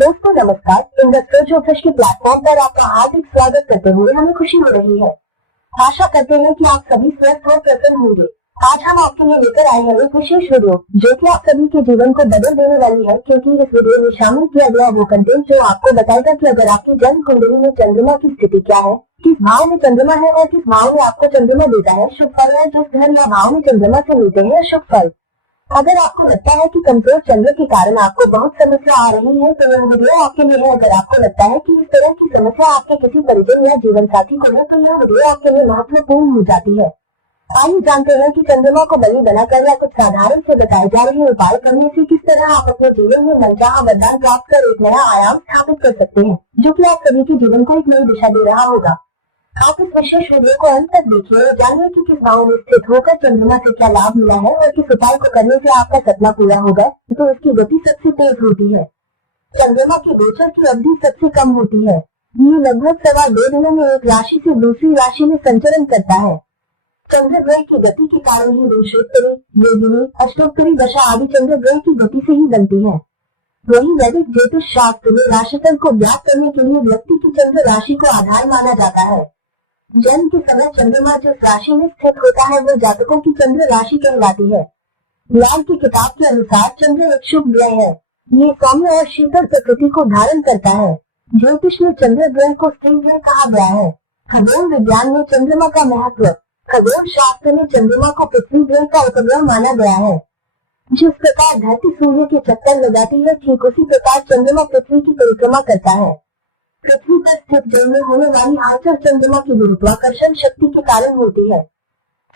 दोस्तों नमस्कार। इन्वेस्टर ज्योतिष के प्लेटफॉर्म पर आपका हार्दिक स्वागत करते हुए हमें खुशी हो रही है। आशा करते हैं कि आप सभी स्वस्थ और प्रसन्न होंगे। आज हम आपके लिए लेकर आए हैं एक विशेष वीडियो जो कि आप सभी के जीवन को बदल देने वाली है, क्योंकि इस वीडियो में शामिल किया गया वो कंटेंट जो आपको बताएगा कि अगर आपकी जन्म कुंडली में चंद्रमा की स्थिति क्या है, किस भाव में चंद्रमा है और किस भाव में आपको चंद्रमा देता है शुभ फल, है जिस घर या भाव में चंद्रमा से मिलते हैं शुभ फल। अगर आपको लगता है कि कमजोर चंद्र के कारण आपको बहुत समस्या आ रही है तो यह वीडियो आपके लिए है। अगर आपको लगता है कि इस तरह की समस्या आपके किसी परिजन या जीवन साथी को है तो यह वीडियो आपके लिए महत्वपूर्ण हो जाती है। आइए जानते हैं कि चंद्रमा को बलि बनाकर या कुछ साधारण से बताए जा रहे उपाय करने से किस तरह आप अपने जीवन में मनचाहा वरदान प्राप्त कर एक नया आयाम स्थापित कर सकते हैं, जो कि आप सभी के जीवन को एक नई दिशा दे रहा होगा। आप इस विशेष वीडियो को अंत तक देखिए और जानिए कि किस भाव में स्थित होकर चंद्रमा से क्या लाभ मिला है और किस उपाय को करने से आपका सपना पूरा होगा तो इसकी गति सबसे तेज होती है। चंद्रमा की गोचर की अवधि सबसे कम होती है। ये लगभग 2.25 दिनों में एक राशि से दूसरी राशि में संचरण करता है। चंद्र ग्रह की गति के कारण ही वृषोत्तरी, योगिनी, अष्टोत्तरी दशा आदि चंद्र ग्रह की गति से ही बनती है। वही वैदिक ज्योतिष शास्त्र में राशिफल को ज्ञात करने के लिए व्यक्ति की चंद्र राशि को आधार माना जाता है। जन्म के समय चंद्रमा जिस राशि में स्थित होता है वो जातकों की चंद्र राशि कहलाती है। ज्ञान की किताब के अनुसार चंद्र एक शुभ ग्रह है। ये सौम्य और शीतल प्रकृति को धारण करता है। ज्योतिष में चंद्र ग्रह को स्त्री ग्रह कहा गया है। खगोल विज्ञान में चंद्रमा का महत्व। खगोल शास्त्र में चंद्रमा को पृथ्वी ग्रह का उपग्रह माना गया है। जिस प्रकार धरती सूर्य के चक्कर लगाती है ठीक उसी प्रकार चंद्रमा पृथ्वी की परिक्रमा करता है। पृथ्वी पर स्थित जल में होने वाली हलचल चंद्रमा की गुरुत्वाकर्षण शक्ति के कारण होती है।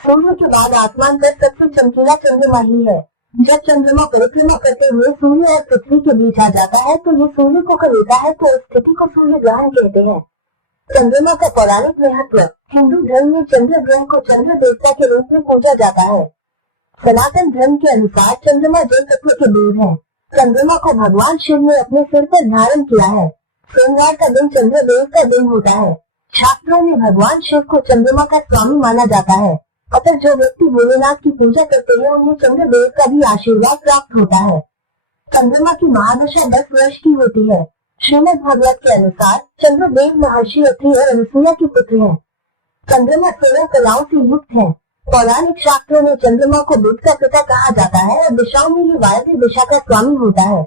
सूर्य के बाद आसमान पर सबसे चमकीला चंद्रमा ही है। जब चंद्रमा परिक्रमा करते हुए सूर्य और पृथ्वी के बीच आ जाता है तो ये सूर्य को कर लेता है तो उस स्थिति को सूर्य ग्रहण कहते हैं। चंद्रमा का पौराणिक महत्व। हिंदू धर्म में चंद्र ग्रह को चंद्र देवता के रूप में पूजा जाता है। सनातन धर्म के अनुसार चंद्रमा जल तत्व के देव है। चंद्रमा को भगवान शिव ने अपने सिर पर धारण किया है। सोमवार का दिन चंद्रदेव का दिन होता है। शास्त्रों में भगवान शिव को चंद्रमा का स्वामी माना जाता है। अतः जो व्यक्ति भोलेनाथ की पूजा करते हैं उन्हें चंद्रदेव का भी आशीर्वाद प्राप्त होता है। चंद्रमा की महादशा 10 वर्ष की होती है। श्रीमद् भागवत के अनुसार चंद्रदेव महर्षि अत्रि और अनुसुईया के पुत्र हैं। चंद्रमा 16 कलाओं से युक्त है। पौराणिक शास्त्रों में चंद्रमा को बुध का पिता कहा जाता है और दिशाओं में ये वायव्य दिशा का स्वामी होता है।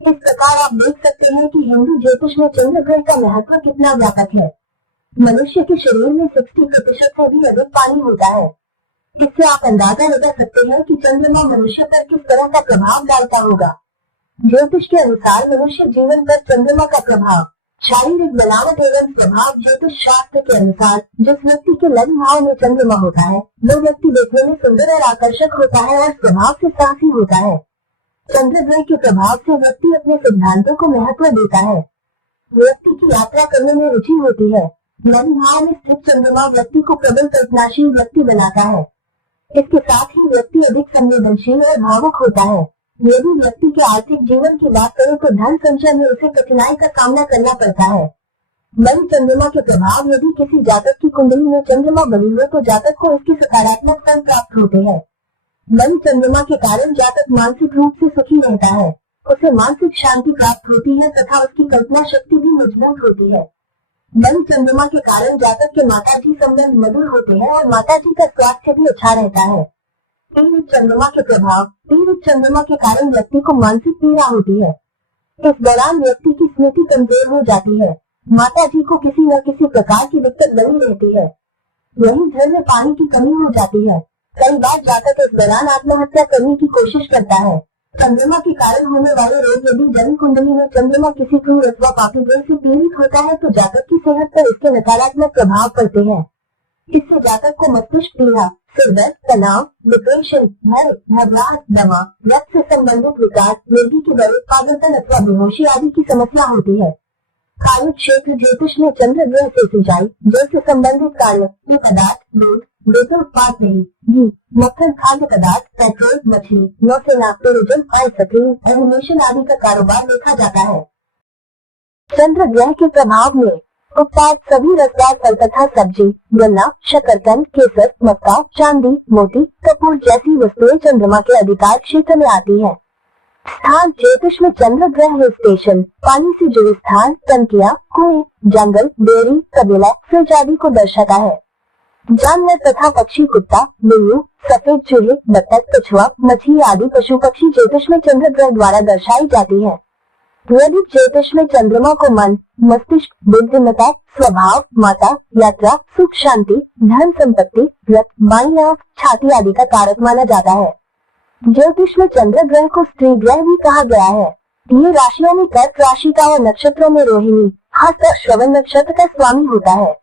इस प्रकार आप देख सकते हैं कि हिंदू ज्योतिष में चंद्र ग्रह का महत्व कितना व्यापक है। मनुष्य के शरीर में 60% से भी अधिक पानी होता है। इससे आप अंदाजा लगा सकते हैं कि चंद्रमा मनुष्य पर किस तरह का प्रभाव डालता होगा। ज्योतिष के अनुसार मनुष्य जीवन पर चंद्रमा का प्रभाव। शारीरिक बनावट एवं स्वभाव। ज्योतिष शास्त्र के अनुसार जिस व्यक्ति के लग्न भाव में चंद्रमा होता है वो व्यक्ति देखने में सुंदर और आकर्षक होता है और स्वभाव से साहसी होता है। चंद्र ग्रह के प्रभाव से व्यक्ति अपने सिद्धांतों को महत्व देता है। व्यक्ति की यात्रा करने में रुचि होती है। लग्न भाव में स्थित चंद्रमा व्यक्ति को प्रबल कल्पनाशील व्यक्ति बनाता है। इसके साथ ही व्यक्ति अधिक संवेदनशील और भावुक होता है। यदि व्यक्ति के आर्थिक जीवन की बात करें तो धन संचय में उसे कठिनाई का सामना करना पड़ता है। बलि चंद्रमा के प्रभाव। यदि किसी जातक की कुंडली में चंद्रमा बलि हो तो जातक को इसके सकारात्मक फल प्राप्त होते हैं। बलि चंद्रमा के कारण जातक मानसिक रूप से सुखी रहता है। उसे मानसिक शांति प्राप्त होती है तथा उसकी कल्पना शक्ति भी मजबूत होती है। बलि चंद्रमा के कारण जातक के माताजी संबंध मधुर होते हैं और माताजी का स्वास्थ्य भी अच्छा रहता है। पीड़ित चंद्रमा के प्रभाव। पीड़ित चंद्रमा के कारण व्यक्ति को मानसिक पीड़ा होती है। इस दौरान व्यक्ति की स्मृति कमजोर हो जाती है। माताजी को किसी न किसी प्रकार की दिक्कत बनी रहती है। वहीं घर में पानी की कमी हो जाती है। कई बार जातक इस दौरान आत्महत्या करने की कोशिश करता है। चंद्रमा के कारण होने वाले रोग। यदि जन्म कुंडली में चंद्रमा किसी क्रूर अथवा पापी ग्रह से पीड़ित होता है तो जातक की सेहत पर इसके नकारात्मक प्रभाव पड़ते हैं। इससे जातक को मस्तिष्क पीड़ा, सिरदर्द, तनाव, डिप्रेशन, भय, घबराहट, दमा, रक्त से संबंधित विकार, मुर्गी के बड़े उत्पादन अथवा बेहोशी आदि की समस्या होती है। कार्य क्षेत्र। ज्योतिष में चंद्र ग्रह से सिंचाई, जल से संबंधित कार्य, ये पदार्थ, दूध, देते उत्पाद नहीं, घी, मक्खन, खाद्य पदार्थ, पेट्रोल, मछली, नौसेना, टूरिज्म, आइसक्रीम, एनिमेशन आदि का कारोबार देखा जाता है। चंद्र ग्रह के प्रभाव में उत्पाद सभी रसदार फल तथा सब्जी, गन्ना, शकरकंद, केसर, मक्का, चांदी, मोती, कपूर जैसी वस्तुएं चंद्रमा के अधिकार क्षेत्र में आती हैं। स्थान ज्योतिष में चंद्र ग्रह हिल स्टेशन, पानी से जुड़े स्थान, टंकियां, कुएं, जंगल, डेयरी, कबीला, फ्रिज आदि को दर्शाता है। जानवर तथा पक्षी, कुत्ता, बिल्ली, सफेद चूहे, बतख, कछुआ, मछली आदि पशु पक्षी ज्योतिष में चंद्र ग्रह द्वारा दर्शाई जाती है। वैदिक ज्योतिष में चंद्रमा को मन, मस्तिष्क, बुद्धिमत्ता, स्वभाव, माता, यात्रा, सुख शांति, धन संपत्ति, व्रत, बाईं आंख, छाती आदि का कारक माना जाता है। ज्योतिष में चंद्र ग्रह को स्त्री ग्रह भी कहा गया है। ये राशियों में कर्क राशि का और नक्षत्रों में रोहिणी, हस्त और श्रवण नक्षत्र का स्वामी होता है।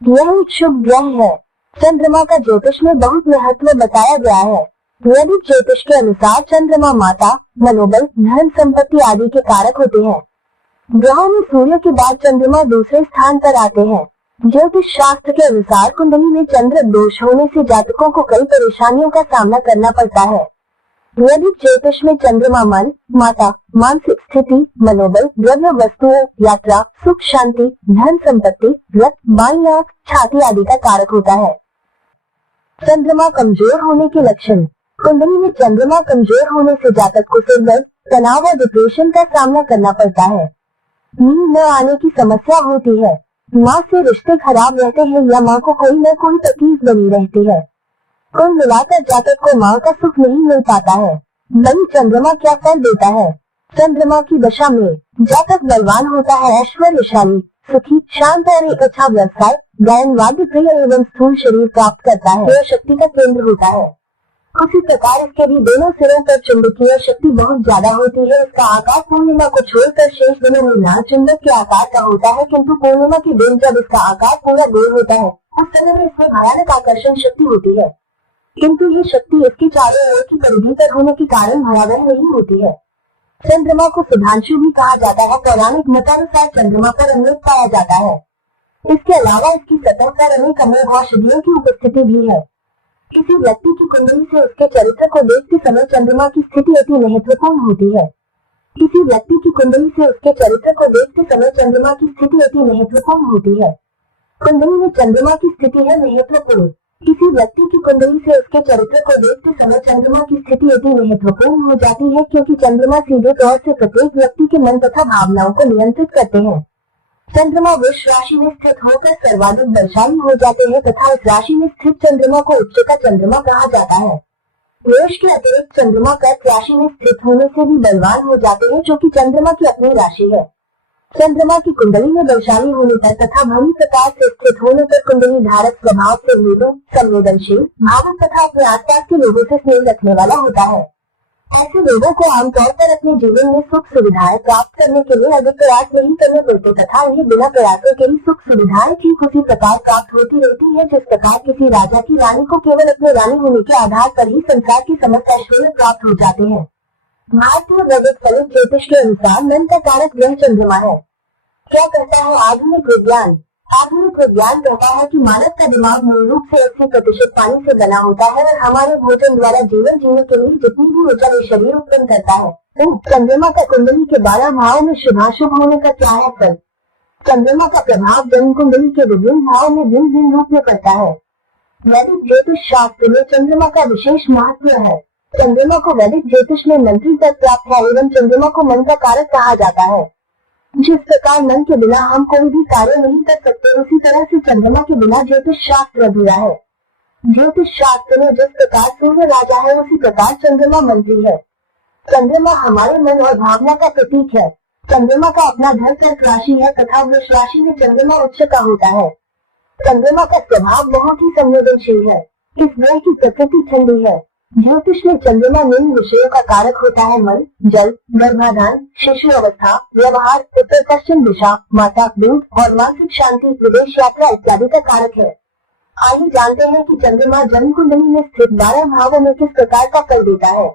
यह एक शुभ ग्रह है। चंद्रमा का ज्योतिष में बहुत महत्व बताया गया है। वैदिक ज्योतिष के अनुसार चंद्रमा माता, मनोबल, धन संपत्ति आदि के कारक होते हैं। ग्रहों में सूर्य के बाद चंद्रमा दूसरे स्थान पर आते हैं। ज्योतिष शास्त्र के अनुसार कुंडली में चंद्र दोष होने से जातकों को कई परेशानियों का सामना करना पड़ता है। वैदिक ज्योतिष में चंद्रमा मन, माता, मानसिक स्थिति, मनोबल, द्रव्य वस्तुओं, यात्रा, सुख शांति, धन संपत्ति, व्रत, बाईं आंख, छाती आदि का कारक होता है। चंद्रमा कमजोर होने के लक्षण। कुंडली में चंद्रमा कमजोर होने से जातक को सिर दर्द, तनाव और डिप्रेशन का सामना करना पड़ता है। नींद न आने की समस्या होती है। माँ से रिश्ते खराब रहते हैं या माँ को कोई न कोई तकलीफ बनी रहती है। कुल मिलाकर जातक को माँ का सुख नहीं मिल पाता है। वही चंद्रमा क्या फल देता है? चंद्रमा की दशा में जातक बलवान होता है, ऐश्वर्यशाली, सुखी, शांत और एक अच्छा व्यवसाय, गायन वाद्य प्रिय एवं स्थूल शरीर प्राप्त करता है। यह शक्ति का केंद्र होता है। उसी प्रकार इसके भी दोनों सिरों पर चुंबकीय शक्ति बहुत ज्यादा होती है। इसका आकार पूर्णिमा को छोड़कर शेष दिनों में नाग चुंबक के आकार का होता है, किंतु पूर्णिमा के दिन जब इसका आकार पूरा गोल होता है उस समय में इसमें भयानक आकर्षण शक्ति होती है, किंतु ये शक्ति इसके चारों ओर की परिधि पर होने के कारण भयावह नहीं होती है। चंद्रमा को सुधांशु भी कहा जाता है। पौराणिक मतानुसार चंद्रमा पर अमृत पाया जाता है। इसके अलावा इसकी सतह पर अनेक अमोघ औषधियों की उपस्थिति भी है। किसी व्यक्ति की कुंडली से उसके चरित्र को देखते समय चंद्रमा की स्थिति अति महत्वपूर्ण होती है। किसी व्यक्ति की कुंडली से उसके चरित्र को देखते समय चंद्रमा की स्थिति अति महत्वपूर्ण होती है। कुंडली में चंद्रमा की स्थिति है महत्वपूर्ण। किसी व्यक्ति की कुंडली से उसके चरित्र को देखते समय चंद्रमा की स्थिति अति महत्वपूर्ण हो जाती है, क्योंकि चंद्रमा सीधे तौर से प्रत्येक व्यक्ति के मन तथा भावनाओं को नियंत्रित करते हैं। चंद्रमा वृष राशि में स्थित होकर सर्वाधिक बलशाली हो जाते हैं तथा इस राशि में स्थित चंद्रमा को उच्च का चंद्रमा कहा जाता है। वृष के अतिरिक्त चंद्रमा कर्क राशि में स्थित होने से भी बलवान हो जाते हैं, जो कि चंद्रमा की अपनी राशि है। चंद्रमा की कुंडली में बलशाली होने पर तथा भली प्रकार से स्थित होने पर कुंडली धारक स्वभाव से मृदु, संवेदनशील, भावुक तथा अपने आसपास के लोगों से स्नेह रखने वाला होता है। ऐसे लोगों को आमतौर पर अपने जीवन में सुख सुविधाएं प्राप्त करने के लिए अधिक प्रयास नहीं करने पड़ते तथा उन्हें बिना प्रयासों के ही सुख सुविधाएं ठीक उसी प्रकार प्राप्त होती रहती है जिस प्रकार किसी राजा की रानी को केवल अपने रानी होने के आधार पर ही संसार की समस्त ऐश्वर्य प्राप्त हो जाते हैं। भारतीय वैदिक फलित ज्योतिष के अनुसार मन का कारक ग्रह चंद्रमा है। क्या कहता है आधुनिक विज्ञान? आधुनिक विज्ञान कहता है कि मानव का दिमाग मूल रूप से 80% पानी से बना होता है और हमारे भोजन द्वारा जीवन जीने के लिए जितनी भी ऊर्जा वे शरीर उत्पन्न करता है। तो चंद्रमा का कुंडली के 12 भावों में शुभाशुभ होने का क्या है फल? चंद्रमा का प्रभाव जन्म कुंडली के विभिन्न भावों में भिन्न भिन्न रूप में पड़ता है। वैदिक ज्योतिष शास्त्र में चंद्रमा का विशेष महत्व है। चंद्रमा को वैदिक ज्योतिष में मंत्री पद प्राप्त है एवं चंद्रमा को मन का कारक कहा जाता है। जिस प्रकार मन के बिना हम कोई भी कार्य नहीं कर सकते, उसी तरह से चंद्रमा के बिना ज्योतिष शास्त्र अधूरा है। ज्योतिष शास्त्र में जिस प्रकार सूर्य राजा है, उसी प्रकार चंद्रमा मंत्री है। चंद्रमा हमारे मन और भावना का प्रतीक है। चंद्रमा का अपना घर कर्क राशि है तथा वृष राशि में चंद्रमा उच्च का होता है। चंद्रमा का स्वभाव बहुत ही संवेदनशील है। इस ग्रह की प्रकृति ठंडी है। ज्योतिष में चंद्रमा निम्न विषयों का कारक होता है: मन, जल, गर्भाधान, शिशु अवस्था, व्यवहार, उत्तर पश्चिम दिशा, माता, दूध और मानसिक शांति, विदेश यात्रा इत्यादि का कारक है। आइए जानते हैं कि चंद्रमा जन्म कुंडली में स्थित 12 भावों में किस प्रकार का फल देता है।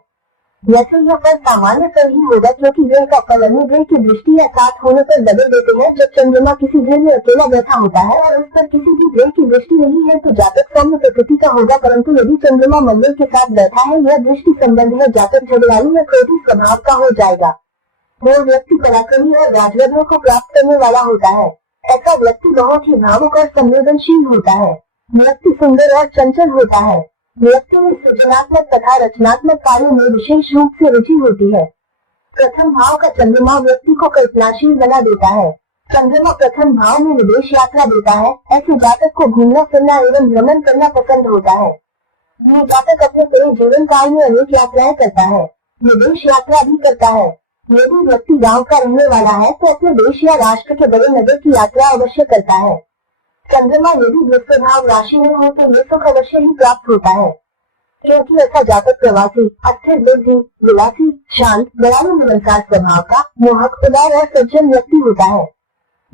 वैसे यह फल सामान्य फल ही होगा, क्योंकि ग्रह का फल अन्य ग्रह की दृष्टि या साथ होने पर बदल देते हैं। जब चंद्रमा किसी घर में अकेला बैठा होता है और उस पर किसी भी ग्रह की दृष्टि नहीं है तो जातक सौम्य प्रकृति का होगा, परंतु यदि चंद्रमा मंगल के साथ बैठा है, यह दृष्टि संबंध है, जातक झगड़ालू या क्रोधी स्वभाव का हो जाएगा। वो व्यक्ति पराक्रमी और राजवज्ञों को प्राप्त करने वाला होता है। ऐसा व्यक्ति बहुत ही भावुक और संवेदनशील होता है। व्यक्ति सुंदर और चंचल होता है। व्यक्ति में सृजनात्मक तथा रचनात्मक कार्यों में विशेष रूप से रुचि होती है। प्रथम भाव का चंद्रमा व्यक्ति को कल्पनाशील बना देता है। चंद्रमा प्रथम भाव में विदेश यात्रा देता है। ऐसे जातक को घूमना फिरना एवं भ्रमण करना पसंद होता है। ये जातक अपने पूरे जीवन काल में अनेक यात्राएं करता है, विदेश यात्रा भी करता है। यदि व्यक्ति गांव का रहने वाला है तो अपने देश या राष्ट्र के बड़े नगर की यात्रा अवश्य करता है। चंद्रमा यदि वृश्चिक भाव राशि में हो तो ये सुख अवश्य ही प्राप्त होता है, क्योंकि ऐसा जातक प्रवासी, अस्थिर बुद्धि, विलासी, शांत, दयालु मिलनसार स्वभाव का, मोहक, उदार और सज्जन व्यक्ति होता है।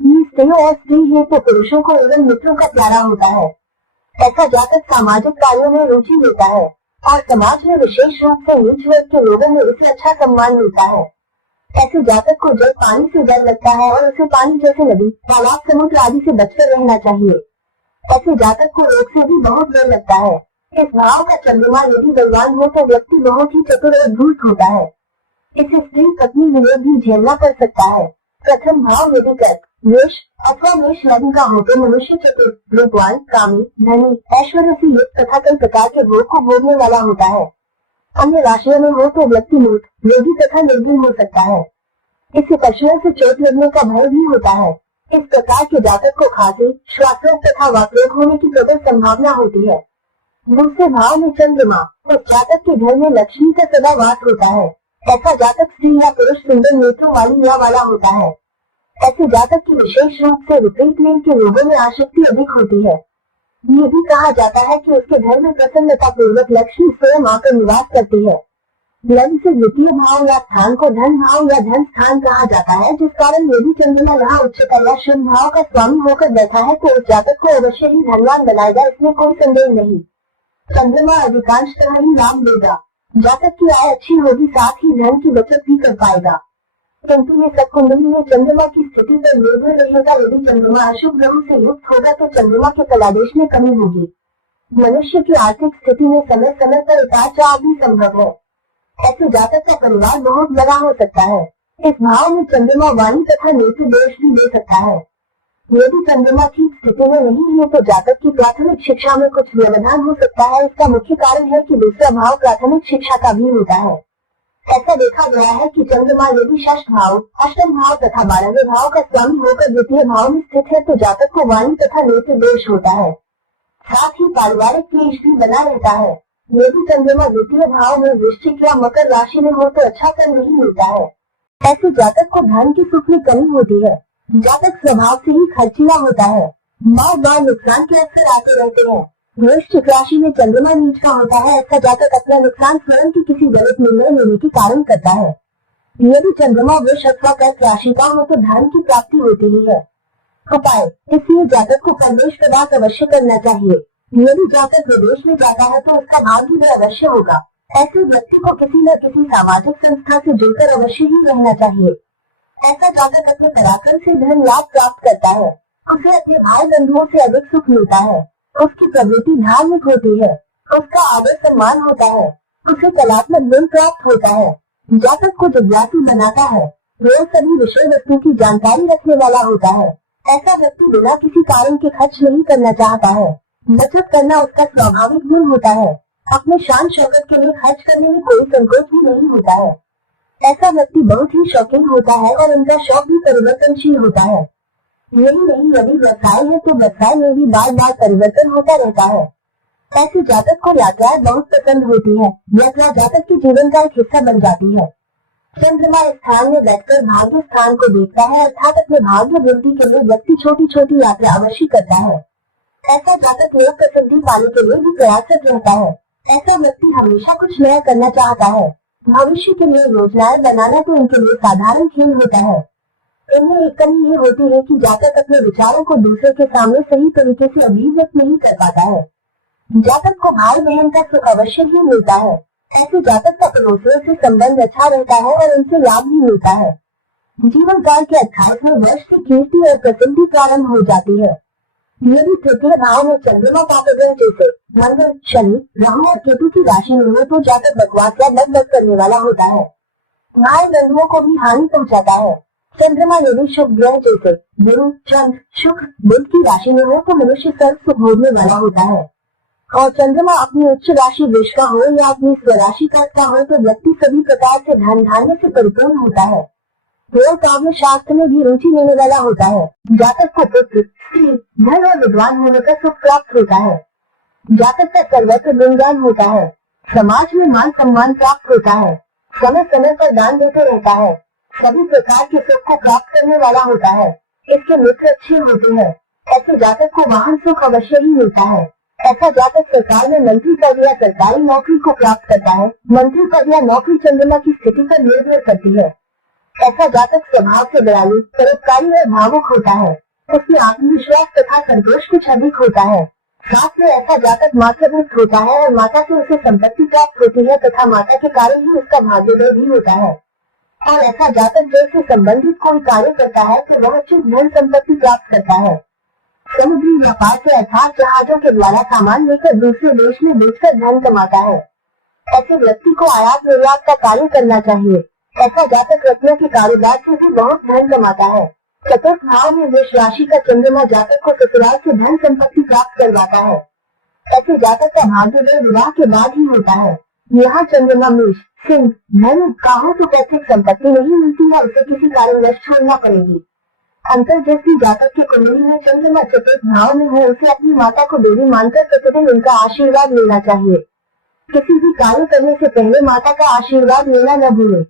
ये स्त्रियों और स्त्री है तो पुरुषों को एवं मित्रों का प्यारा होता है। ऐसा जातक सामाजिक कार्यों में रुचि लेता है और समाज में विशेष रूप से नीच वर्ग के लोगों में उसे अच्छा सम्मान मिलता है। ऐसे जातक को जल पानी से डर लगता है और उसे पानी जैसे नदी, तालाब, समुद्र आदि से बचकर रहना चाहिए। ऐसे जातक को रोग से भी बहुत डर लगता है। इस भाव का चंद्रमा यदि बलवान हो तो व्यक्ति बहुत ही चतुर और धूर्त होता है। इसे स्त्री पत्नी विरोध भी झेलना पड़ सकता है। प्रथम भाव यदि कर्क, मेष अथवा मेष लग्न का हो तो मनुष्य चतुर, रूपवान, कामी, धनी, ऐश्वर्य से युक्त तथा कई प्रकार के भोग को भोगने वाला होता है। अन्य राशियों में हो तो व्यक्ति मूर्ख, रोगी तथा निर्बल हो सकता है। इससे पशुओं से चोट लगने का भय भी होता है। इस प्रकार के जातक को खांसी, श्वासरोग तथा वातरोग होने की प्रबल संभावना होती है। दूसरे भाव में चंद्रमा, उस जातक के घर में लक्ष्मी का सदा वास होता है। ऐसा जातक स्त्री या पुरुष सुंदर नेत्रों वाली या वाला होता है। ऐसे जातक की विशेष रूप से विपरीत लिंग के लोगों में आसक्ति अधिक होती है। ये भी कहा जाता है कि उसके घर में प्रसन्नता पूर्वक लक्ष्मी स्वयं आकर निवास करती है। लग्न से द्वितीय भाव या स्थान को धन भाव या धन स्थान कहा जाता है, जिस कारण यदि चंद्रमा यहाँ उच्चतर या शुभ भाव का स्वामी होकर बैठा है तो उस जातक को अवश्य ही धनवान बनाएगा, इसमें कोई संदेह नहीं। चंद्रमा अधिकांशतः ही लाभ देगा। जातक की आय अच्छी होगी, साथ ही धन की बचत भी कर पाएगा। किंतु ये सब कुंडली में चंद्रमा की स्थिति पर निर्भर रहेगा। यदि चंद्रमा अशुभ ग्रहों से युक्त होगा तो चंद्रमा के कलादेश में कमी होगी। मनुष्य की आर्थिक स्थिति में समय समय पर उतार चढ़ाव भी संभव है। ऐसे जातक का परिवार बहुत बड़ा हो सकता है। इस भाव में चंद्रमा वाणी तथा नेत्र दोष भी दे सकता है। यदि चंद्रमा की स्थिति में नहीं है तो जातक की प्राथमिक शिक्षा में कुछ व्यवधान हो सकता है। इसका मुख्य कारण है कि दूसरा भाव प्राथमिक शिक्षा का भी होता है। ऐसा देखा गया है कि चंद्रमा यदि षष्ठ भाव, अष्टम भाव तथा 12वें भाव का स्वामी होकर द्वितीय भाव में स्थित है तो जातक को वाणी तथा नेत्र दोष होता है। साथ ही पारिवारिक क्लेश भी बना रहता है। यदि चंद्रमा द्वितीय भाव में वृश्चिक या मकर राशि में हो तो अच्छा फल नहीं मिलता है। ऐसे जातक को धन की सुख में कमी होती है। जातक स्वभाव से ही खर्चीला होता है। बार बार नुकसान के अवसर आते रहते हैं। वृश्चिक राशि में चंद्रमा नीच का होता है। ऐसा जातक अपना नुकसान स्वयं की किसी गलत निर्णय लेने के कारण करता है। यदि चंद्रमा वृष अथवा कर्क राशि का हो तो धन की प्राप्ति होती ही है। उपाय, इसलिए जातक को प्रवेश प्रवास अवश्य करना चाहिए। यदि जातक विदेश में जाता है तो उसका भाग्य भी अवश्य होगा। ऐसे व्यक्ति को किसी न किसी सामाजिक संस्था से जुड़कर अवश्य ही रहना चाहिए। ऐसा जातक अपने पराक्रम से धन लाभ प्राप्त करता है। उसे अपने भाई बंधुओं से अधिक सुख मिलता है। उसकी प्रवृत्ति धार्मिक होती है। उसका आदर सम्मान होता है। उसे कलात्मक गुण प्राप्त होता है। जातक को जिज्ञासु बनाता है। वह सभी विषय वस्तु की जानकारी रखने वाला होता है। ऐसा व्यक्ति बिना किसी कारण के खर्च नहीं करना चाहता है। बचत करना उसका स्वाभाविक गुण होता है। अपने शान शौकत के लिए खर्च करने में कोई संकोच भी नहीं होता है। ऐसा व्यक्ति बहुत ही शौकीन होता है और उनका शौक भी परिवर्तनशील होता है। यही नहीं, यदि व्यवसाय है तो व्यवसाय में भी बार बार परिवर्तन होता रहता है। ऐसे जातक को यात्राएं बहुत पसंद होती है। यात्रा जातक के जीवन का एक हिस्सा बन जाती है। चंद्रमा इस स्थान में बैठकर भाग्य स्थान को देखता है, अर्थात अपने भाग्य वृद्धि के लिए व्यक्ति छोटी छोटी यात्रा अवश्य करता है। ऐसा जातक लोक प्रसिद्धि पाने के लिए भी प्रयासरत रहता है। ऐसा व्यक्ति हमेशा कुछ नया करना चाहता है। भविष्य के लिए योजनाएं बनाना तो इनके लिए साधारण खेल होता है। इनमें एक कमी ये होती है कि जातक अपने विचारों को दूसरे के सामने सही तरीके से अभिव्यक्त नहीं कर पाता है। जातक को भाई बहन का सुख अवश्य ही मिलता है। ऐसे जातक का पड़ोसियों से संबंध अच्छा रहता है और उनसे लाभ भी मिलता है। जीवन काल के 28वें वर्ष से कीर्ति और प्रसिद्धि प्रारंभ हो जाती है। यदि तृतीय भाव में चंद्रमा पापग्रह जैसे मंगल, शनि, राहु और केतु की राशि में हो तो जातक बकवास या बकबक करने वाला होता है। भाई बंधुओं को भी हानि पहुंचाता है। चंद्रमा यदि शुभ ग्रह जैसे गुरु, चंद्र, शुक्र, बुध की राशि में हो तो मनुष्य सर्व सुख भोगने वाला होता है। और चंद्रमा अपनी उच्च राशि वृष का हो या अपनी स्वराशि कर्क का हो तो व्यक्ति सभी प्रकार से धन धान्य से परिपूर्ण होता है। केवल काव्य शास्त्र में भी रुचि लेने वाला होता है। जातक को पुत्र, स्त्री, धन और विद्वान होने का सुख प्राप्त होता है। जातक का सर्वत्र गुणगान होता है। समाज में मान सम्मान प्राप्त होता है। समय समय पर दान देते रहता है। सभी प्रकार के सुख को प्राप्त करने वाला होता है। इसके मित्र अच्छे होते हैं। ऐसे जातक को वाहन सुख अवश्य ही मिलता है। ऐसा जातक सरकार में मंत्री पद या सरकारी नौकरी को प्राप्त करता है। मंत्री पद या नौकरी चंद्रमा की स्थिति पर निर्भर करती है। ऐसा जातक स्वभाव से दयालु, परोपकारी और भावुक होता है। उसमें आत्मविश्वास तथा संतोष कुछ अधिक होता है। साथ में ऐसा जातक मातृभक्त होता है और माता से उसे संपत्ति प्राप्त होती है तथा माता के कारण ही उसका भाग्योदय भी होता है। और ऐसा जातक जल से संबंधित कोई कार्य करता है तो वह उचित धन संपत्ति प्राप्त करता है। समुद्री व्यापार से अर्थात जहाजों के द्वारा सामान लेकर दूसरे देश में बेचकर धन कमाता है। ऐसे व्यक्ति को आयात निर्यात का कार्य करना चाहिए। ऐसा जातक रत्नों के कारोबार से भी बहुत धन कमाता है। चतुर्थ भाव में वृष राशि का चंद्रमा जातक को ससुराल से धन संपत्ति प्राप्त करवाता है। ऐसे जातक का भाग्योदय विवाह के बाद ही होता है। यहाँ चंद्रमा मेष, सिंह, धनु का हो तो पैतृक संपत्ति नहीं मिलती है, उसे किसी कारणवश छोड़ना पड़ेगी। अंतर्दृष्टि जातक की कुंडली में चंद्रमा चतुर्थ भाव में है, उसे अपनी माता को देवी मानकर प्रतिदिन उनका आशीर्वाद लेना चाहिए। किसी भी कार्य करने से पहले माता का आशीर्वाद लेना न भूलें।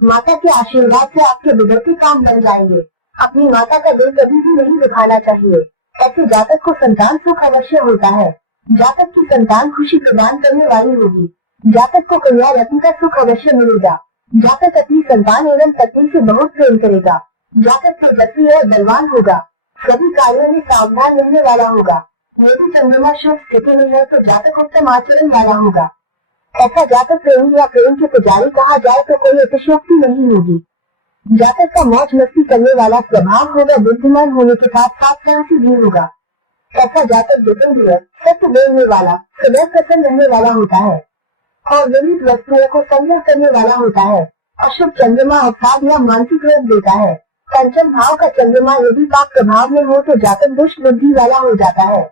माता के आशीर्वाद से आपके बिगड़ते काम बन जाएंगे। अपनी माता का दिल कभी भी नहीं दुखाना चाहिए। ऐसे जातक को संतान सुख अवश्य होता है। जातक की संतान खुशी प्रदान करने वाली होगी। जातक को कन्या रत्न का सुख अवश्य मिलेगा। जातक अपनी संतान एवं पत्नी से बहुत प्रेम करेगा। जातक तेजस्वी और बलवान होगा। सभी कार्यों में सावधान रहने वाला होगा। यदि चंद्रमा शुभ स्थिति में है तो जातक उत्तम आचरण वाला होगा। ऐसा जातक प्रेमी या प्रेम के पुजारी कहा जाए तो कोई अतिशयोक्ति नहीं होगी। जातक का मौज मस्ती करने वाला स्वभाव होगा। बुद्धिमान होने के साथ साथ साहसी भी होगा। ऐसा जातक जितेंद्रिय, सत्य बोलने वाला, सदैव प्रसन्न रहने वाला होता है और विविध वस्तुओं को संग्रह करने वाला होता है। अशुभ चंद्रमा अवसाद या मानसिक रोग देता है। पंचम भाव का चंद्रमा यदि पाप प्रभाव में हो तो जातक दुष्ट बुद्धि वाला हो जाता है।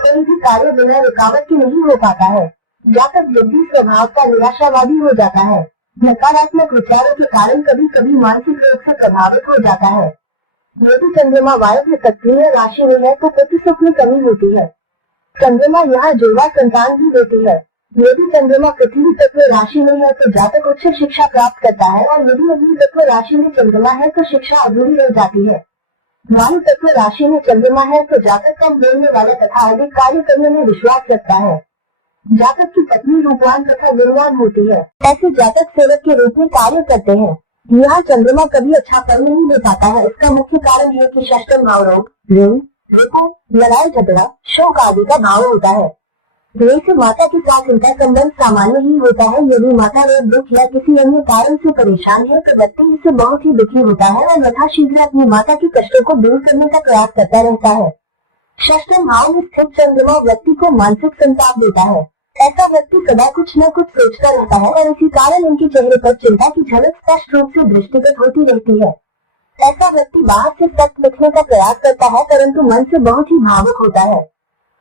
कोई भी कार्य बिना रुकावट के नहीं हो पाता है। जातक बुद्धि स्वभाव का निराशावादी हो जाता है। नकारात्मक विचारों के कारण कभी कभी मानसिक रोग से प्रभावित हो जाता है। यदि चंद्रमा वायु के सक्रिय राशि में है तो पुत्र सुख में कमी होती है। चंद्रमा यहाँ जुड़वा संतान भी देती है। यदि चंद्रमा पृथ्वी तत्व राशि में है तो जातक उच्च शिक्षा प्राप्त करता है और यदि अग्नि तत्व राशि में चंद्रमा है तो शिक्षा अधूरी रह जाती है। वायु तत्व राशि में चंद्रमा है तो जातक कम बोलने वाला तथा अधिक कार्य करने में विश्वास रखता है। जातक की पत्नी रूपवान तथा गुणवान होती है। ऐसे जातक सेवक के रूप में कार्य करते हैं। यहाँ चंद्रमा कभी अच्छा फल नहीं दे पाता है। इसका मुख्य कारण है कि षष्टम भाव रोग, ऋण, रिपु, लड़ाई झगड़ा, शोक आदि का भाव होता है। वैसे माता के साथ इनका संबंध सामान्य ही होता है। यदि माता रोग, दुख या किसी अन्य कारण से परेशान है तो व्यक्ति इससे बहुत ही दुखी होता है और यथाशीघ्र अपनी माता के कष्टों को दूर करने का प्रयास करता रहता है। षष्टम भाव में स्थित चंद्रमा व्यक्ति को मानसिक संताप देता है। ऐसा व्यक्ति सदा कुछ न कुछ सोचता रहता है और इसी कारण इनके चेहरे पर चिंता की झलक स्पष्ट रूप से दृष्टिगत होती रहती है। ऐसा व्यक्ति बाहर से सत्य दिखने का प्रयास करता है परंतु मन से बहुत ही भावुक होता है।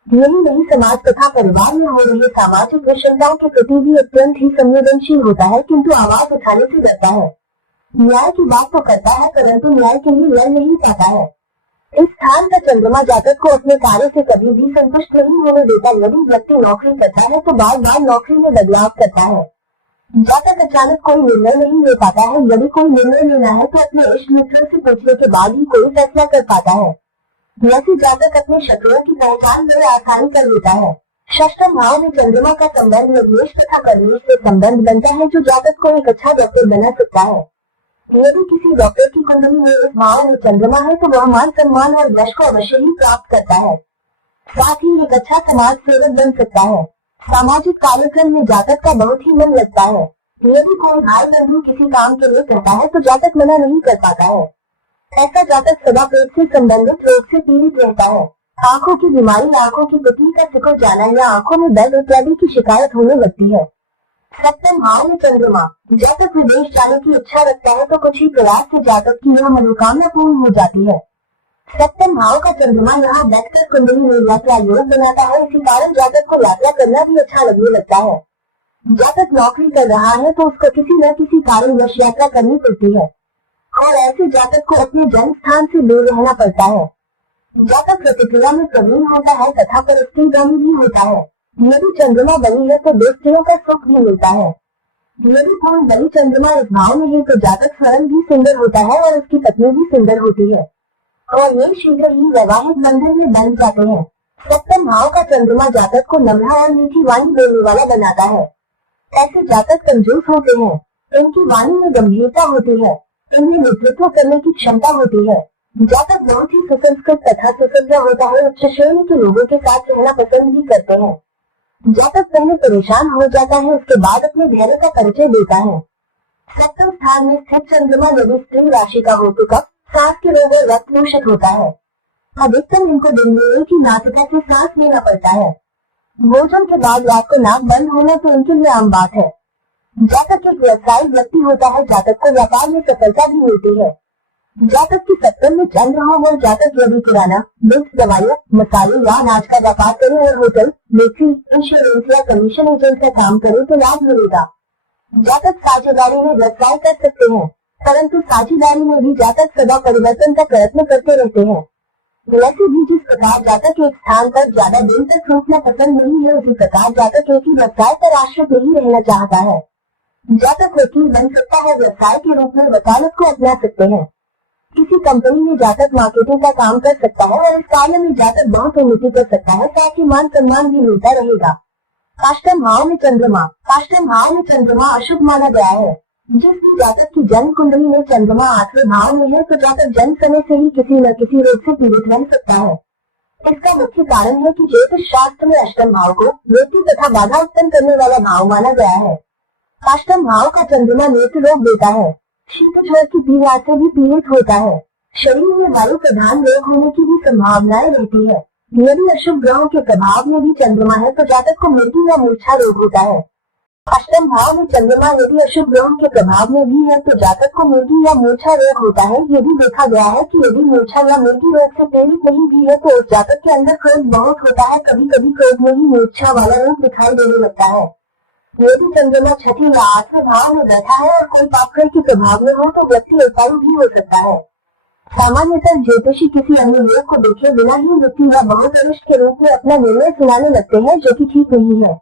यही नहीं, समाज तथा परिवार में हो रही सामाजिक विषमताओं के प्रति भी अत्यंत ही संवेदनशील होता है, किंतु आवाज उठाने से डरता है। न्याय की बात तो करता है परंतु न्याय के लिए लड़ नहीं पाता है। इस स्थान का चंद्रमा जातक को अपने कार्य से कभी भी संतुष्ट नहीं होने देता। यदि व्यक्ति नौकरी करता है तो बार बार नौकरी में बदलाव करता है। जातक अचानक कोई निर्णय नहीं ले पाता है। यदि कोई निर्णय लेना है तो अपने इष्ट मित्रों से पूछने के बाद ही कोई फैसला कर पाता है। वैसे जातक अपने शत्रुओं की पहचान बड़े आसानी कर लेता है। षष्टम भाव में चंद्रमा का संबंध निर्देश तथा कर्मेश से संबंध बनता है जो जातक को एक अच्छा डॉक्टर बना सकता है। यदि किसी डॉक्टर की कुंडली में इस भाव में चंद्रमा है तो वह मान सम्मान और यश को अवश्य ही प्राप्त करता है। साथ ही एक अच्छा समाज सेवक बन सकता है। सामाजिक कार्यक्रम में जातक का बहुत ही मन लगता है। यदि कोई भाई बंधु किसी काम के लिए कहता है तो जातक मना नहीं कर पाता है। ऐसा जातक सदा पेट से संबंधित रोग से पीड़ित रहता है। आंखों की बीमारी, आंखों की पुतली का सिकुड़ जाना या आंखों में दर्द इत्यादि की शिकायत होने लगती है। सप्तम भाव में चंद्रमा जातक विदेश जाने की इच्छा रखता है तो कुछ ही प्रयास से जातक की यह मनोकामना पूर्ण हो जाती है। सप्तम भाव का चंद्रमा यहाँ बैठकर कुंडली में यात्रा योग बनाता है। इसी कारण जातक को यात्रा करना भी अच्छा लगने लगता है। जातक नौकरी कर रहा है तो उसको किसी न किसी कारणवश यात्रा करनी पड़ती है और ऐसे जातक को अपने जन्म स्थान से दूर रहना पड़ता है। जातक प्रतिक्रिया में प्रवीण होता है तथा परिस्थितिगामी भी होता है। यदि चंद्रमा बली है तो दो स्त्रियों का सुख भी मिलता है। यदि पूर्ण बली चंद्रमा इस भाव में है तो जातक स्वयं भी सुंदर होता है और उसकी पत्नी भी सुंदर होती है और ये शीघ्र ही वैवाहिक बंधन में बन जाते हैं। सप्तम भाव का चंद्रमा जातक को नम्र और मीठी वाणी बोलने वाला बनाता है। ऐसे जातक कंजूस होते हैं। इनकी वाणी में गंभीरता होती है। इनमें नेतृत्व करने की क्षमता होती है। जातक बहुत ही सुसंस्कृत तथा सुसभ्य होता है। उच्च श्रेणी के लोगों के साथ रहना पसंद भी करते हैं। जातक पहले परेशान हो जाता है, उसके बाद अपने धैर्य का परिचय देता है। सप्तम स्थान में स्थित चंद्रमा यदि स्त्री राशि का हो तो कफ, सांस के रोग और रक्त दूषित होता है। अधिकतम इनको दिन में एक ही नासिका से सांस लेना पड़ता है। भोजन के बाद रात को नाक बंद होना तो उनके लिए आम बात है। जातक एक व्यवसायिक व्यक्ति होता है। जातक को व्यापार में सफलता भी मिलती है। जातक की सप्तम में चंद्र हो और जातक यदि किराना, दुग्ध, दवाइयाँ, मसाले या अनाज का व्यापार करे और होटल, बेकरी, इंश्योरेंस या कमीशन एजेंट का काम करे तो लाभ मिलेगा। जातक साझेदारी में व्यवसाय कर सकते हैं, परंतु साझेदारी में भी जातक सदा परिवर्तन का प्रयत्न करते रहते हैं। वैसे भी जिस प्रकार जातक एक स्थान पर ज्यादा दिन तक रुकना पसंद नहीं है, उसी प्रकार जातक एक ही व्यवसाय पर आश्रित नहीं रहना चाहता है। जातक वकील बन सकता है, व्यवसाय के रूप में वकालत को अपना सकते हैं। किसी कंपनी में जातक मार्केटिंग का काम कर सकता है और इस कार्य में जातक बहुत उन्नति कर सकता है, साथ ही मान सम्मान भी मिलता रहेगा। काष्टम भाव में चंद्रमा, काष्टम भाव में चंद्रमा अशुभ माना गया है। जिस भी जातक की जन्म कुंडली में चंद्रमा 8वें भाव में है तो जातक जन्म समय से ही किसी न किसी रोग से पीड़ित रह सकता है। इसका मुख्य कारण है कि ज्योतिष शास्त्र में अष्टम भाव को व्यक्ति तथा बाधा उत्पन्न करने वाला भाव माना गया है। काष्टम भाव का चंद्रमा नेत्र रोग देता है। शीत ज्वर की पीड़ा से भी पीड़ित होता है। शरीर में वायु प्रधान रोग होने की भी संभावनाएं रहती है। यदि अशुभ ग्रहों के प्रभाव में भी चंद्रमा है तो जातक को मृत्यु या मूर्छा रोग होता है। अष्टम भाव में चंद्रमा यदि अशुभ ग्रहों के प्रभाव में भी है तो जातक को मृत्यु या मूर्छा रोग होता है। यदि देखा गया है कि यदि मूर्छा या मृत्यु रोग से पीड़ित नहीं भी है तो उस जातक के अंदर क्रोध बहुत होता है। कभी कभी क्रोध में ही मूर्छा वाला रोग दिखाई देने लगता है। यदि चंद्रमा छठी या 8वें भाव में बैठा है और कोई पापग्रह के प्रभाव में हो तो व्यक्ति अल्पायु भी हो सकता है। सामान्यतः ज्योतिषी किसी अन्य योग को देखे बिना ही मृत्यु या बहुत अरिष्ट के रूप में अपना निर्णय सुनाने लगते हैं, जो कि ठीक नहीं है।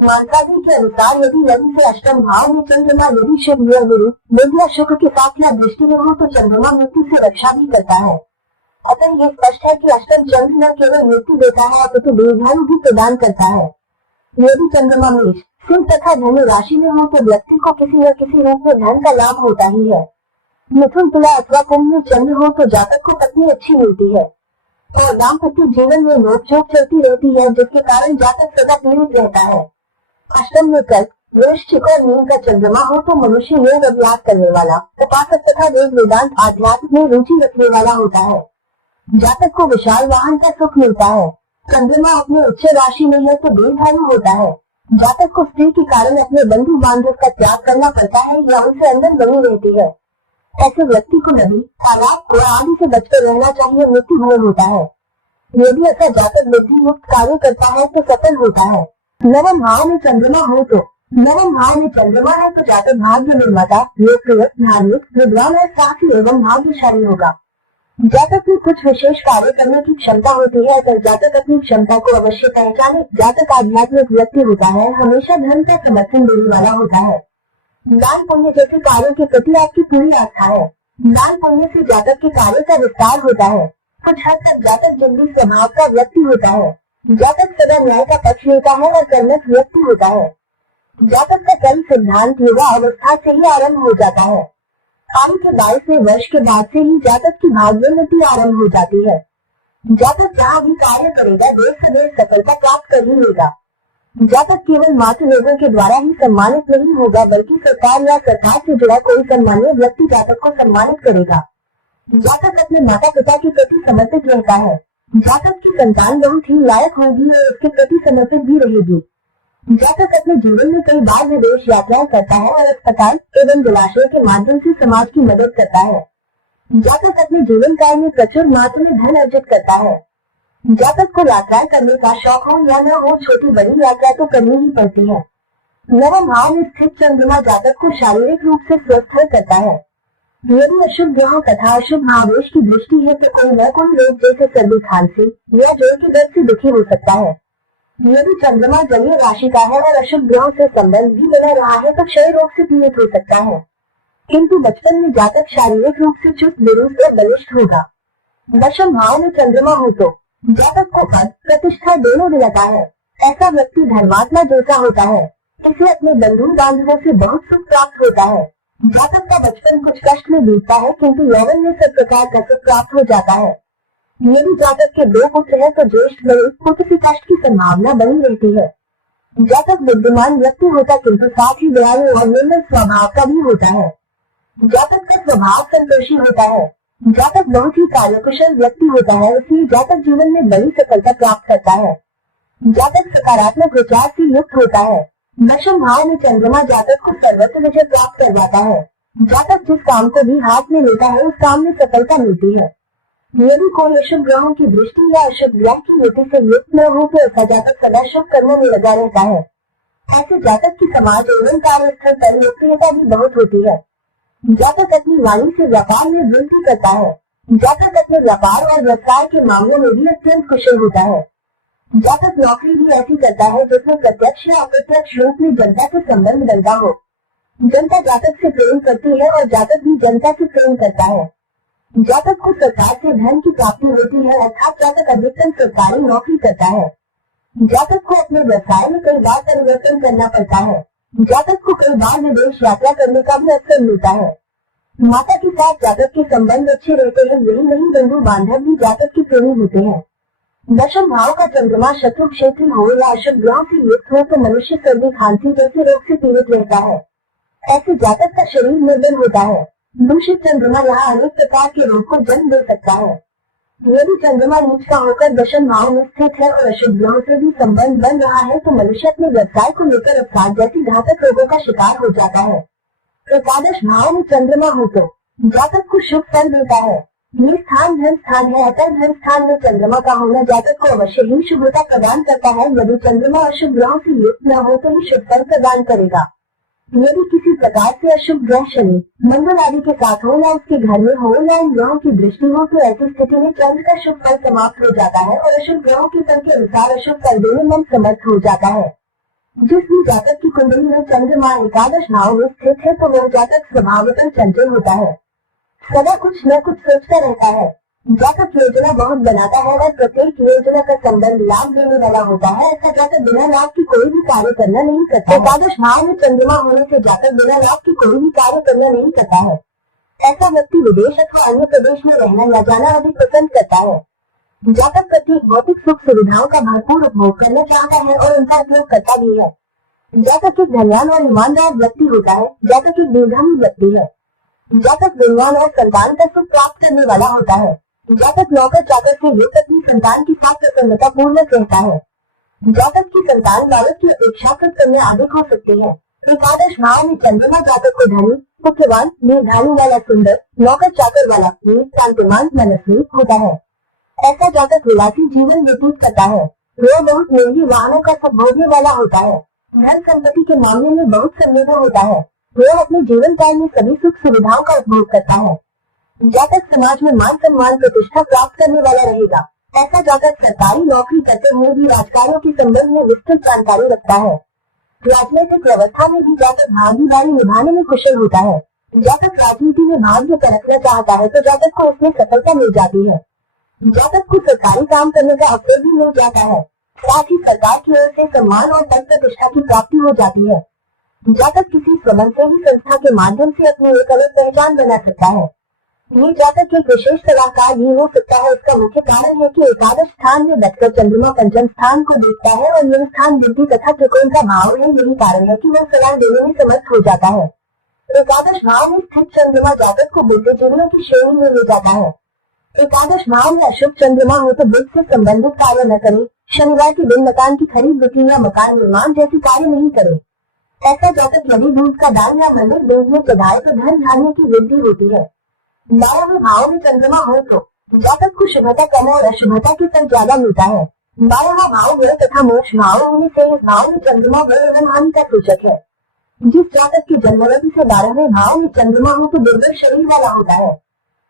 मानकाजी के अनुसार यदि लग्न से अष्टम भाव में चंद्रमा यदि शुभ या गुरु, बुध या शुक्र के साथ या दृष्टि में हो तो चंद्रमा मृत्यु से रक्षा भी करता है। अतः ये स्पष्ट है कि अष्टम चंद्र न केवल मृत्यु देता है अपितु दीर्घायु भी प्रदान करता है। यदि चंद्रमा मेष, सिंह तथा धनु राशि में हो तो व्यक्ति को किसी न किसी रूप में धन का लाभ होता ही है। मिथुन, तुला अथवा कुंभ में चंद्र हो तो जातक को पत्नी अच्छी मिलती है और दाम्पत्य जीवन में नोकझोंक चलती रहती है, जिसके कारण जातक सदा पीड़ित रहता है। अष्टम में कर्क, वृश्चिक और मीन का चंद्रमा हो तो मनुष्य योग अभ्यास करने वाला, उपासक तथा वेद वेदांत आध्यात्म में रुचि रखने वाला होता है। जातक को विशाल वाहन का सुख मिलता है। चंद्रमा अपने उच्च राशि में है तो दीर्घायु होता है। जातक को स्त्री के कारण अपने बंधु बांधव का त्याग करना पड़ता है या उनसे अंदर बनी रहती है। ऐसे व्यक्ति को नदी, तालाब, कुआं आदि से बचकर रहना चाहिए, मृत्यु भय होता है। यदि ऐसा जातक बुद्धि युक्त कार्य करता है तो सफल होता है। नवम भाव में चंद्रमा हो तो, नवम भाव में चंद्रमा है तो जातक भाग्य निर्माता, लोकप्रिय, धार्मिक, विद्वान और साहसी एवं भाग्यशाली होगा। जातक में कुछ विशेष कार्य करने की क्षमता होती है, अगर जातक अपनी क्षमता को अवश्य पहचाने। जातक आध्यात्मिक व्यक्ति होता है, हमेशा धन का समर्थन देने वाला होता है। दान पुण्य जैसे कार्यों के प्रति आपकी पूरी आस्था है। दान पुण्य से जातक के कार्य का विस्तार होता है। कुछ हद तक जातक जंगली स्वभाव का व्यक्ति होता है। जातक सदा न्याय का पक्ष लेता है और कर्मठ व्यक्ति होता है। जातक का कर्म सिद्धांत युवा अवस्था से ही आरंभ हो जाता है। कार्य के 22वें वर्ष के बाद से ही जातक की भाग्योन्नति आरंभ हो जाती है। जातक जहाँ भी कार्य करेगा देर सवेर सफलता प्राप्त कर ही लेगा। जातक केवल मात्र लोगों के द्वारा ही सम्मानित नहीं होगा, बल्कि सरकार या सरकार से जुड़ा कोई सम्मानीय व्यक्ति जातक को सम्मानित करेगा। जातक अपने माता पिता के प्रति समर्पित रहता है। जातक की संतान बहुत ही लायक होगी और उसके प्रति समर्पित भी रहेगी। जातक अपने जीवन में कई बार विदेश यात्राएं करता है और अस्पताल एवं जलाशय के माध्यम से समाज की मदद करता है। जातक अपने जीवन काल में प्रचुर मात्रा में धन अर्जित करता है। जातक को यात्राएं करने का शौक हो या न हो, छोटी बड़ी यात्रा तो करनी ही पड़ती है। नवम भाव में स्थित चंद्रमा जातक को शारीरिक रूप से स्वस्थ करता है। यदि अशुभ ग्रहों तथा अशुभ महावेश की दृष्टि है तो कोई न कोई रोग जैसे सर्दी, खांसी या जोड़ के दर्द से दुखी हो सकता है। यदि चंद्रमा जलीय राशि का है और अशुभ ग्रहों से संबंध भी बना रहा है तो क्षय रोग से पीड़ित हो सकता है। किंतु बचपन में जातक शारीरिक रूप से चुस्त, दुरुस्त और बलिष्ठ होगा। दशम भाव में चंद्रमा हो तो जातक को पद, प्रतिष्ठा दोनों दिलाता है। ऐसा व्यक्ति धर्मात्मा जैसा होता है। इसे अपने बंधु बांधवों से बहुत सुख प्राप्त होता है। जातक का बचपन कुछ कष्ट में बीतता है, किंतु यौवन में सब प्रकार का सुख प्राप्त हो जाता है। यदि जातक के दो पुत्र हैं तो ज्येष्ठ में पुत्र से कष्ट की संभावना बनी रहती है। जातक बुद्धिमान व्यक्ति होता, किंतु साथ ही दयालु और निर्मल स्वभाव का भी होता है। जातक का स्वभाव संतोषी होता है। जातक बहुत ही कार्यकुशल व्यक्ति होता है, इसलिए जातक जीवन में बड़ी सफलता प्राप्त करता है। जातक सकारात्मक विचार से युक्त होता है। दशम भाव में चंद्रमा जातक को सर्वत्र विजय प्राप्त करवाता है। जातक जिस काम को भी हाथ में लेता है उस काम में सफलता मिलती है। यदि कोई अशुभ ग्रहों की दृष्टि या अशुभ ग्रह की युति से युक्त न हो तो ऐसा जातक सदा शुभ कर्मों में लगा रहता है। ऐसे जातक की समाज एवं कार्यस्थल पर लोकप्रियता भी बहुत होती है। जातक अपनी वाणी से व्यापार में वृद्धि करता है। जातक अपने व्यापार और व्यवसाय के मामलों में भी अत्यंत कुशल होता है। जातक नौकरी भी ऐसी करता है जिसमें प्रत्यक्ष या अप्रत्यक्ष रूप में जनता से संबंध बनता हो। जनता जातक से प्रेम करती है और जातक भी जनता से प्रेम करता है। जातक को सरकार से धन की प्राप्ति होती है, अर्थात जातक अधिकतम सरकारी नौकरी करता है। जातक को अपने व्यवसाय में कई बार परिवर्तन करना पड़ता है। जातक को कई बार विदेश यात्रा करने का भी अवसर मिलता है। माता के साथ जातक के संबंध अच्छे रहते हैं। यही नहीं, बंधु बांधव भी जातक के प्रेमी होते हैं। दशम भाव का चंद्रमा शत्रु क्षेत्र हो या अशुभ ग्रहों से युक्त हो तो मनुष्य सर्दी, खांसी जैसे रोग से पीड़ित रहता है। ऐसे जातक का शरीर निर्बल होता है। दूषित चंद्रमा यहाँ अनेक प्रकार के रोग को जन्म दे सकता है। यदि चंद्रमा नीच का होकर दशम भाव में स्थित है और अशुभ ग्रहों से भी संबंध बन रहा है तो मनुष्य अपने व्यवसाय को लेकर अवसाद जैसी घातक रोगों का शिकार हो जाता है। एकादश भाव में चंद्रमा हो तो जातक को शुभ फल देता है। ये स्थान धन स्थान है, अतः धन स्थान में चंद्रमा का होना जातक को अवश्य ही शुभता प्रदान करता है। यदि चंद्रमा अशुभ ग्रहों से युक्त न हो तो ही शुभ फल प्रदान करेगा। यदि किसी प्रकार से अशुभ ग्रह शनि, मंगल आदि के साथ हो या उसके घर में हो या इन ग्रहों की दृष्टि हो तो ऐसी स्थिति में चंद्र का शुभ फल समाप्त हो जाता है और अशुभ ग्रहों के फल के अनुसार अशुभ फल देने में समर्थ हो जाता है। जिस भी जातक की कुंडली में चंद्रमा एकादश भाव में स्थित है तो वह जातक स्वभावतः चंचल होता है, सदा कुछ न कुछ सोचता रहता है। जातक योजना बहुत बनाता है और प्रत्येक योजना का संबंध लाभ देने वाला होता है। ऐसा जातक बिना लाभ की कोई भी कार्य करना नहीं करता। एकादश भाव में चंद्रमा होने से जातक बिना लाभ की कोई भी कार्य करना नहीं करता है। ऐसा व्यक्ति विदेश अथवा अन्य प्रदेश में रहना या जाना अधिक पसंद करता है। जातक प्रत्येक भौतिक सुख सुविधाओं का भरपूर उपभोग करना चाहता है और उनका उपयोग करता भी है। जातक एक धनवान और ईमानदार व्यक्ति होता है। जातक एक दीर्घायु व्यक्ति है। जातक विद्वान और संतान का सुख प्राप्त करने वाला होता है। जातक नौकर चाकर से युक्त अपनी संतान के साथ प्रसन्नता पूर्वक रहता है। जातक की संतान बालक की अपेक्षाकृत कन्या अधिक हो सकती है। एकादश भाव में चंद्रमा जातक को धनी, पुत्रवान, दीर्घायु वाला, सुंदर, नौकर चाकर वाला, शांतिमान, मनस्वी होता है। ऐसा जातक विलासी जीवन व्यतीत करता है। वह बहुत महंगी वाहनों का सब भोगने वाला होता है। धन संपत्ति के मामले में बहुत संवेदन होता है। वह अपने जीवन काल में सभी सुख सुविधाओं का उपभोग करता है। जातक समाज में मान सम्मान प्रतिष्ठा प्राप्त करने वाला रहेगा। ऐसा जातक सरकारी नौकरी करते हुए भी राजकार्यों के संबंध में विस्तृत जानकारी रखता है। राजनीतिक व्यवस्था में भी जातक भागीदारी निभाने में कुशल होता है। जातक राजनीति में भाग्य परखना चाहता है तो जातक को उसमें सफलता मिल जाती है। जातक को सरकारी काम करने का अवसर भी मिल जाता है। साथ ही सरकार की ओर से सम्मान और पद प्रतिष्ठा की प्राप्ति हो जाती है। जातक किसी स्वयंसेवी संस्था के माध्यम से अपनी एक अलग पहचान बना सकता है। ये जातक एक विशेष सलाहकार भी हो सकता है। इसका मुख्य कारण है कि एकादश स्थान में बैठकर चंद्रमा पंचम स्थान को देखता है और यह स्थान बुद्धि तथा त्रिकोण का भाव है। यही कारण है कि वह सलाह देने में समर्थ हो जाता है। एकादश भाव में स्थित चंद्रमा जातक को बुद्धिजीवियों की श्रेणी में ले जाता है। एकादश भाव में अशुभ चंद्रमा हो तो बुद्ध से संबंधित कार्य न करे। शनिवार के दिन मकान की खरीद बिक्री या मकान निर्माण जैसी कार्य नहीं करे। ऐसा जातक यदि दूध का दान या मंदिर दूध में चढ़ाए तो धन धान्य की वृद्धि होती है। 12वें भाव में चंद्रमा हो तो जातक को शुभता कम और अशुभता के फल ज्यादा मिलता है। 12वां भाव व्यय तथा मोक्ष भाव होने से इस भाव में चंद्रमा व्यय एवं हानि का सूचक है। जिस जातक की जन्मतिथि से 12वें भाव में चंद्रमा हो तो दुर्बल शरीर वाला होता है।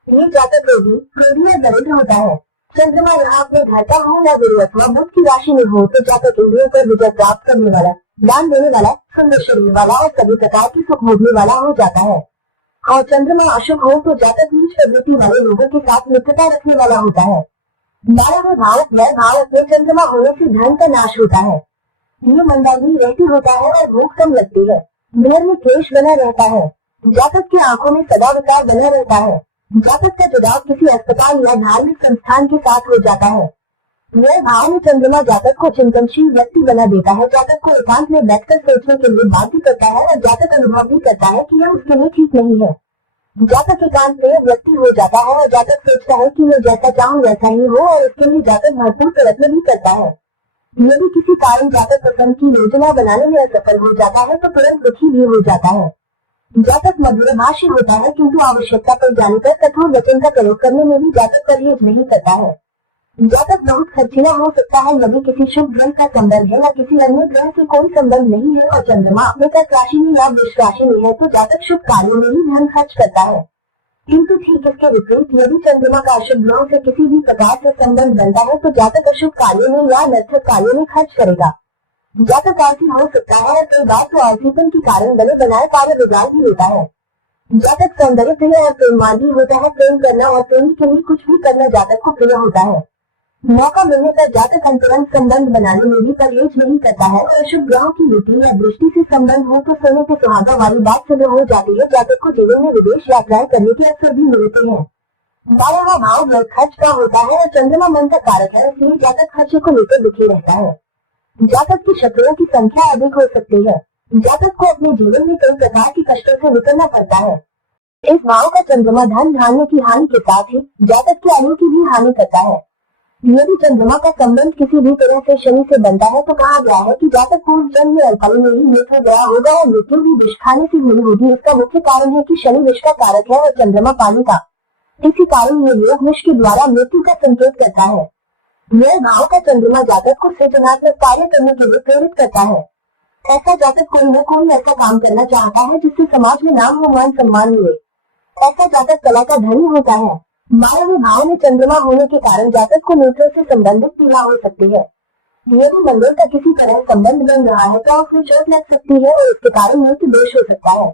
ये जातक रोगी, क्रोधी या दरिद्र होता है। चंद्रमा यहाँ अपने घाटा हो या गुरु अथवा बुध की राशि में हो तो जातक इंद्रियों पर विजय प्राप्त करने वाला, दान देने वाला, सुंदर शरीर वाला और सभी प्रकार की सुख भोगने वाला हो जाता है। और चंद्रमा अशुभ हो तो जातक नीच प्रवृत्ति वाले लोगों के साथ मित्रता रखने वाला होता है। 12वें भाव व्यय भाव में चंद्रमा होने से धन का नाश होता है। ये मंदाग्नि रहती होता है और भूख कम लगती है। घर में क्लेश बना रहता है। जातक की आंखों में सदा विकार बना रहता है। जातक का जुड़ाव किसी अस्पताल या धार्मिक संस्थान के साथ हो जाता है। व्यय भाव में चंद्रमा जातक को चिंतनशील व्यक्ति बना देता है। जातक को एकांत में बैठकर सोचने के लिए बाध्य करता है और जातक अनुभव भी करता है कि यह उसके लिए ठीक नहीं है। जातक एकांत में व्यक्ति हो जाता है और जातक सोचता है कि मैं जैसा चाहूँ वैसा ही हो और इसके लिए जातक भरपूर प्रयत्न भी करता है। यदि किसी कारण जातक पसंद की योजना बनाने में असफल हो जाता है तो तुरंत दुखी भी हो जाता है। जातक मधुरभाषी होता है किंतु आवश्यकता पर जाने पर कठोर वचन का प्रयोग करने में भी जातक परहेज नहीं करता है। जातक बहुत खर्चीला हो सकता है यदि किसी शुभ ग्रह का संबंध है या किसी अन्य ग्रह से कोई संबंध नहीं है और चंद्रमा अपने कर्क राशि में या वृष राशि में है तो जातक शुभ कार्यों में ही धन खर्च करता है। किंतु ठीक इसके विपरीत यदि चंद्रमा का अशुभ ग्रहों से किसी भी प्रकार से संबंध बनता है तो जातक अशुभ कार्यों में या अनर्थक कार्यों में खर्च करेगा। जातक आलसी हो सकता है और कई बार तो आलसीपन के कारण बने बनाए कार्य बिगाड़ भी लेता है। जातक सौंदर्य प्रिय और प्रेमवादी होता है। प्रेम करना और प्रेमी के लिए कुछ भी करना जातक को प्रिय होता है। मौका मिलने पर जातक अंतरंग संबंध बनाने में भी परहेज नहीं करता है और अशुभ ग्रहों की युति या दृष्टि से संबंध हो तो सोने के सुहागा वाली बात सुलह हो जाती है। जातक को जीवन में विदेश यात्राएं करने के अवसर भी मिलते हैं। 12वां भाव व्यय खर्च का होता है और चंद्रमा मन का कारक है, इसलिए जातक खर्चे को लेकर दुखी रहता है। जातक की शत्रुओं की संख्या अधिक हो सकती है। जातक को अपने जीवन में कई प्रकार के कष्टों से निकलना पड़ता है। इस भाव का चंद्रमा धन धान्य की हानि के साथ ही जातक की आयु की भी हानि करता है। यदि चंद्रमा का संबंध किसी भी तरह से शनि से बनता है तो कहा गया है कि जातक पूर्व जन्म में अल्पायु में ही मृत हो गया होगा और मृत्यु भी विष खाने से हुई होगी। इसका मुख्य कारण है कि शनि विष का कारक है और चंद्रमा पानी का। इसी कारण ये योग विष के द्वारा मृत्यु का संकेत करता है। यह भाव का चंद्रमा जातक को सृजनात्मक कार्य करने के लिए प्रेरित करता है। ऐसा जातक कोई न कोई ऐसा काम करना चाहता है जिससे समाज में नाम व मान सम्मान मिले। ऐसा जातक कला का धनी होता है। 12वें भाव में चंद्रमा होने के कारण जातक को नेत्रों से संबंधित पीड़ा हो सकती है। यदि मंगल का किसी तरह संबंध बन रहा है तो उसमें चोट लग सकती है और इसके कारण मृत्यु दोष हो सकता है।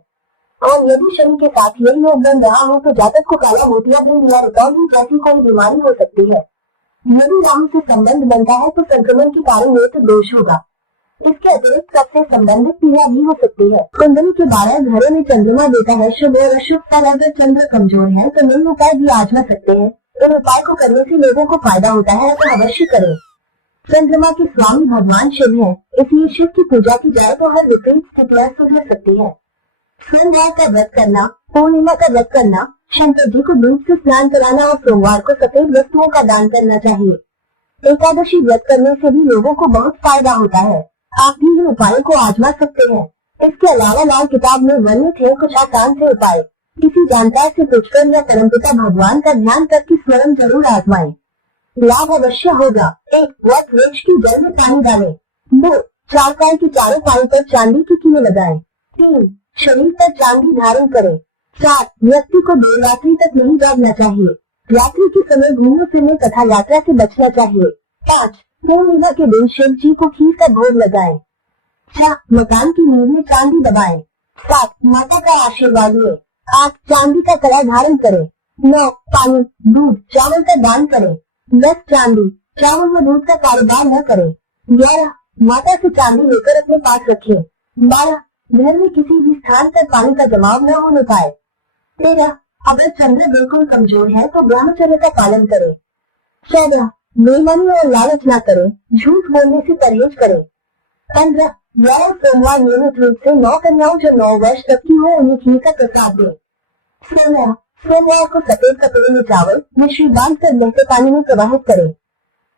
और यदि शनि के साथ यही योग बन रहा हो तो जातक को काला मोतियाबिंद या रिकॉर्डिंग जैसी कोई बीमारी हो सकती है। यदि राहु से संबंध बनता है तो संक्रमण के कारण मृत्यु दोष होगा। इसके अतिरिक्त सबसे संबंधित पीड़ा भी हो सकती है। कुंडली के 12 घरों में चंद्रमा देता है शुभ और अशुभ फल। अगर चंद्र कमजोर है तो निम्न उपाय भी आजमा सकते हैं। इन उपाय को करने से लोगों को फायदा होता है तो अवश्य करें। चंद्रमा के स्वामी भगवान शिव है, इसलिए शिव की पूजा की जाए तो हर विपरीत स्थितियाँ सुधर सकती है। सोमवार का व्रत करना, पूर्णिमा का व्रत करना, शंकर जी को दूध से स्नान कराना और सोमवार को सफेद वस्तुओं का दान करना चाहिए। एकादशी व्रत करने से भी लोगों को बहुत फायदा होता है। आप भी इन उपायों को आजमा सकते हैं। इसके अलावा लाल किताब में वर्णित है कुछ आसान से उपाय। किसी जानकार से पूछकर या परमपिता भगवान का ध्यान करके स्वयं जरूर आजमाएं। लाभ अवश्य होगा। 1. वट वृक्ष की जड़ में पानी डालें। 2. चारपाई के चारों पानी पर चांदी की कीलें लगाएं। 3. शरीर पर चांदी धारण करें। 4. व्यक्ति को देर रात्रि तक नहीं जागना चाहिए। रात्रि के समय घूमने फिरने तथा यात्रा से बचना चाहिए। 5. पूर्णिमा के दिन शिव जी को खीर का भोग लगाएं। 6. मकान की नींव में चांदी दबाएं। 7. माता का आशीर्वाद लें। 8. चांदी का कड़ा धारण करें। 9. पानी, दूध, चावल का दान करें। 10. चांदी, चावल व दूध का कारोबार न करें। 11. माता से चांदी लेकर अपने पास रखें। 12. घर में किसी भी स्थान पर पानी का जमाव न होने पाए। 13. अगर चंद्र बिल्कुल कमजोर है तो ब्रह्मचर्य का पालन करें। 14. बेईमानी और लालच न करें, झूठ बोलने से परहेज करें। 15. व्यायाम सोमवार नियमित रूप से 9 कन्याओं जो 9 वर्ष तक की हो उन्हें खीर का प्रसाद दें। 16. सोमवार को सफेद कपड़े में चावल मिश्री बांधकर बहते पानी में प्रवाहित करें।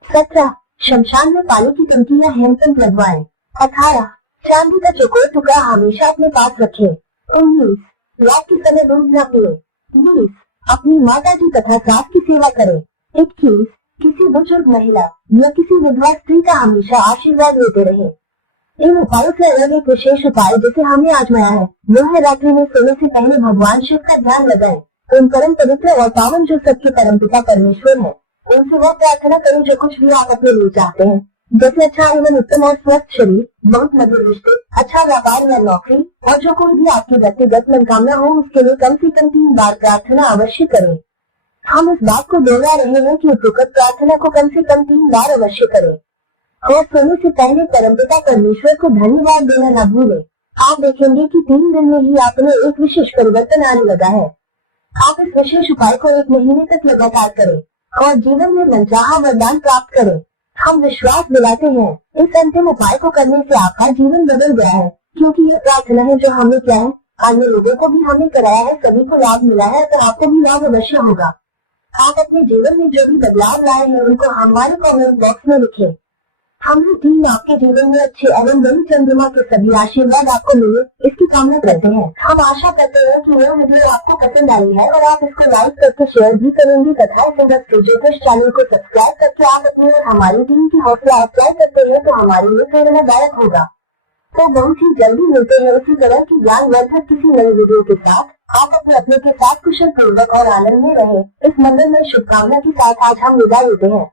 17. शमशान में पानी की टंकी या हैंडपंप लगवाएं। 18. चांदी का चौकोर टुकड़ा हमेशा अपने पास रखें। 19. रात के समय दूध न पिए। 20. अपनी माता जी तथा सास की सेवा करें। 21 किसी बुजुर्ग महिला या किसी विधवा स्त्री का हमेशा आशीर्वाद लेते रहे। इन उपायों से अलग एक विशेष उपाय जिसे हमने आजमाया है वो है रात्रि में सोने से पहले भगवान शिव का ध्यान लगाएं। उन परम पवित्र और पावन जो सबके परमपिता परमेश्वर है, उनसे वो प्रार्थना करें जो कुछ भी आप अपने लिए चाहते हैं, जैसे अच्छा एवं उत्तम और स्वस्थ शरीर, बहुत मधुर रिश्ते, अच्छा व्यापार या नौकरी, और जो कोई भी आपकी व्यक्तिगत मनोकामना हो उसके लिए कम से कम 3 बार प्रार्थना अवश्य करें। हम इस बात को दोहरा रहे हैं कि उपरोक्त प्रार्थना को कम से कम 3 बार अवश्य करें और सोने से पहले परमपिता परमेश्वर को धन्यवाद देना न भूलें। आप देखेंगे कि 3 दिन में ही आप में एक विशेष परिवर्तन आने लगा है। आप इस विशेष उपाय को 1 महीने तक लगातार करें और जीवन में मनचाहा वरदान प्राप्त करें। हम विश्वास दिलाते हैं इस अंतिम उपाय को करने से आपका जीवन बदल गया है, क्योंकि ये प्रार्थना है जो हमने किया है, अन्य लोगों को भी हमने कराया है, सभी को लाभ मिला है, तो आपको भी लाभ अवश्य होगा। आप अपने जीवन में जो भी बदलाव लाए हैं उनको हमारे कमेंट बॉक्स में लिखें। हम टीम आपके जीवन में अच्छे एवं बड़ी चंद्रमा के सभी आशीर्वाद आपको मिले इसकी कामना करते हैं। हम आशा करते हैं कि यह वीडियो आपको पसंद आई है और आप इसको लाइक करके शेयर भी करेंगे तथा ज्योतिष चैनल को सब्सक्राइब करके आप अपनी और हमारी टीम की हौसला अफजाई करते हैं तो हमारे लिए प्रेरणादायक होगा। तो बहुत ही जल्दी मिलते हैं इसी तरह की ज्ञानवर्धक किसी नई वीडियो के साथ। आप अपने के साथ कुशल पूर्वक और आनंद में रहें। इस मंगलमय शुभकामना के साथ आज हम विदा लेते हैं।